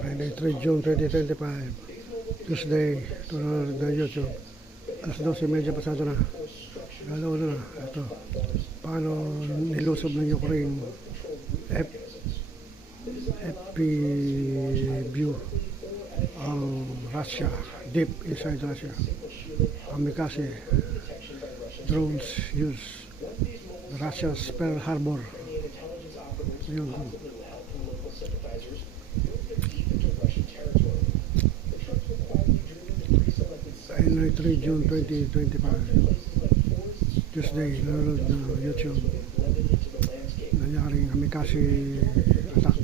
Friday, 3 June 2025, Tuesday, ito na YouTube. Alas 12:30 pasado na. Galaw na. Ito. Paano nilusob ng Ukraine FPV ang Russia, deep inside Russia. Kamikaze drones use Russia's Pearl Harbor. Yun. Friday, 3 June 2025, Tuesday, nanonood na YouTube. Nangyaring kamikaze attack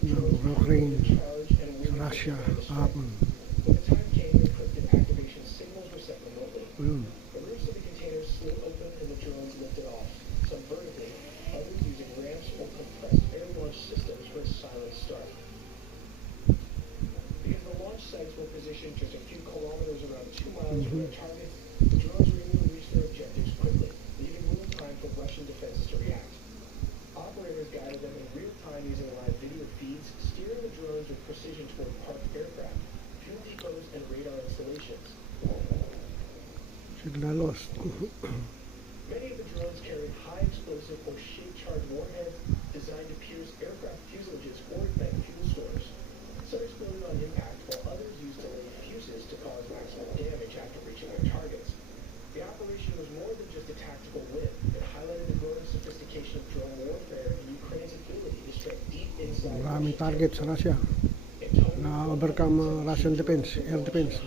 ng Ukraine sa Russia kahapon. Ayun. Sites were positioned just a few kilometers around 2 miles from their target. The drones were able to reach their objectives quickly, leaving little time for Russian defenses to react. Operators guided them in real time using live video feeds, steering the drones with precision toward parked aircraft, fuel depots, and radar installations. Signal lost. Many of the drones carried high explosive or shape-charged warheads designed to pierce aircraft fuselages or ignite fuel stores. Some exploded on impact, while others used delayed fuses to cause maximum damage after reaching their targets. The operation was more than just a tactical win. It highlighted the growing sophistication of drone warfare and Ukraine's ability to strike deep inside. Maraming target sa Russia na overcome Russian defense, air defense.